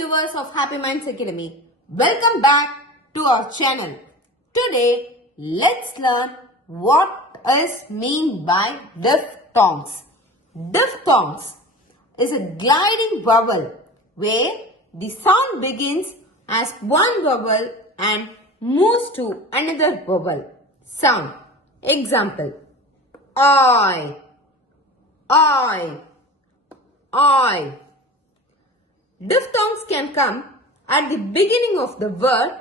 viewers of Happy Minds Academy. Welcome back to our channel. Today, let's learn what is meant by diphthongs. Diphthongs is a gliding vowel where the sound begins as one vowel and moves to another vowel sound. Example: I. Diphthongs can come at the beginning of the word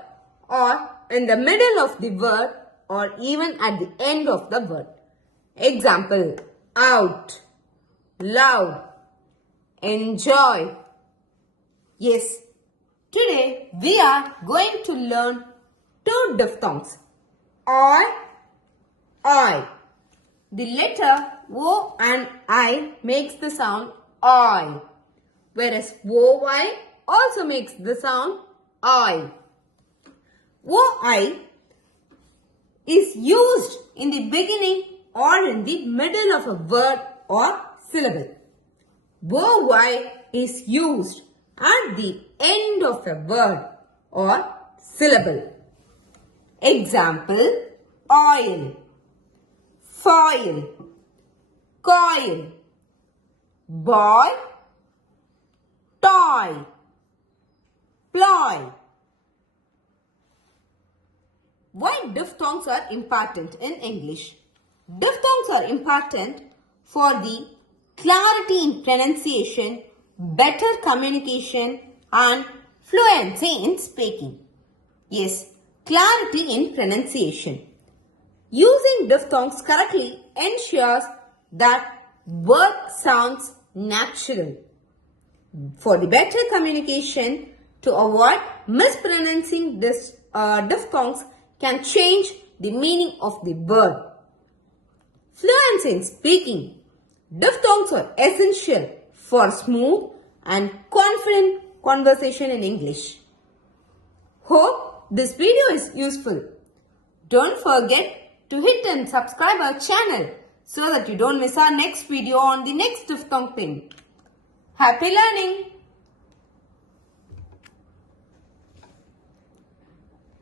or in the middle of the word or even at the end of the word. Example: out, loud, enjoy. Yes, today we are going to learn two diphthongs. I. The letter O and I makes the sound I, whereas OY also makes the sound I. OI is used in the beginning or in the middle of a word or syllable. OY is used at the end of a word or syllable. Example: oil, foil, coil, boy, toy, ploy. Why diphthongs are important in English? Diphthongs are important for the clarity in pronunciation, better communication and fluency in speaking. Yes, clarity in pronunciation. Using diphthongs correctly ensures that word sounds natural. For the better communication, to avoid mispronouncing diphthongs can change the meaning of the word. Fluency in speaking. Diphthongs are essential for smooth and confident conversation in English. Hope this video is useful. Don't forget to hit and subscribe our channel so that you don't miss our next video on the next diphthong theme. Happy learning!